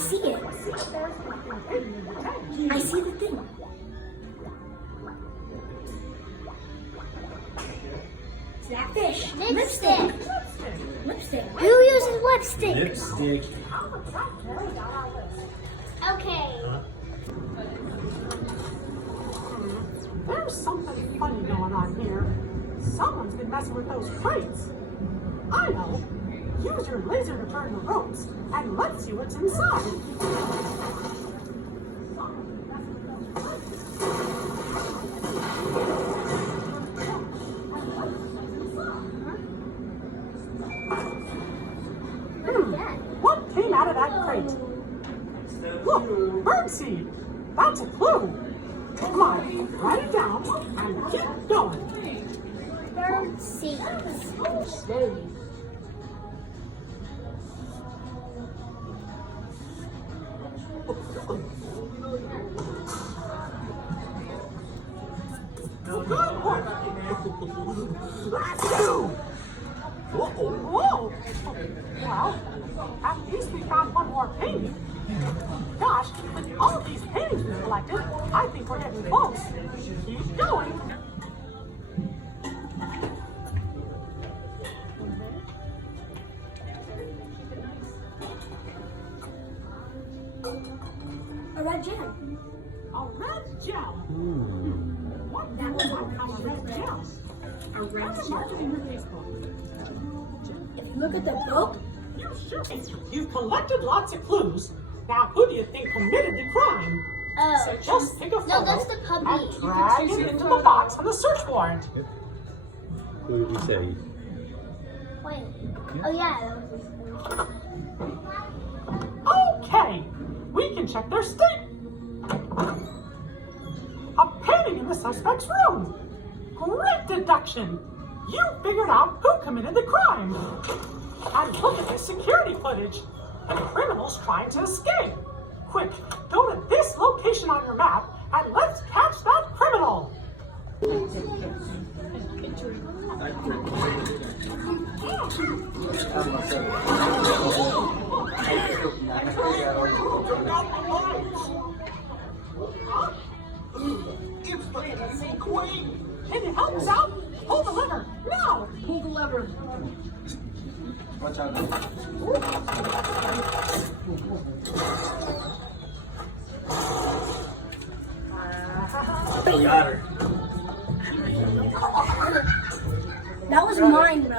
see it. I see the thing. It's that fish. Lipstick. Lipstick. Who uses lipstick? Lipstick. Okay. There's something funny going on here. Someone's been messing with those crates. I know. Use your laser to burn the ropes, and let's see what's inside. What came out of that crate? Look, birdseed. That's a clue. Come on, write it down and keep going. Bird seeds. Good work. That's you. Whoa. Well, at least we found one more painting. Gosh, with all of these paintings we collected, I think we're getting close. Keep going. A red gem. A red gem. What That was a red gem. a red That's gem. marked in your Facebook. If you look at the book, You've collected lots of clues. Now, who do you think committed the crime? Oh. So just take a photo No, that's the puppy. and drag it into the box on the search warrant. Who did we say? Wait. Oh yeah. Okay, we can check their state. A painting in the suspect's room. Great deduction. You figured out who committed the crime. And look at this security footage. The criminal's trying to escape. Quick, go to this location on your map and let's catch that criminal. Can you help us out? Pull the lever, now! Pull the lever. Watch out. that was mine.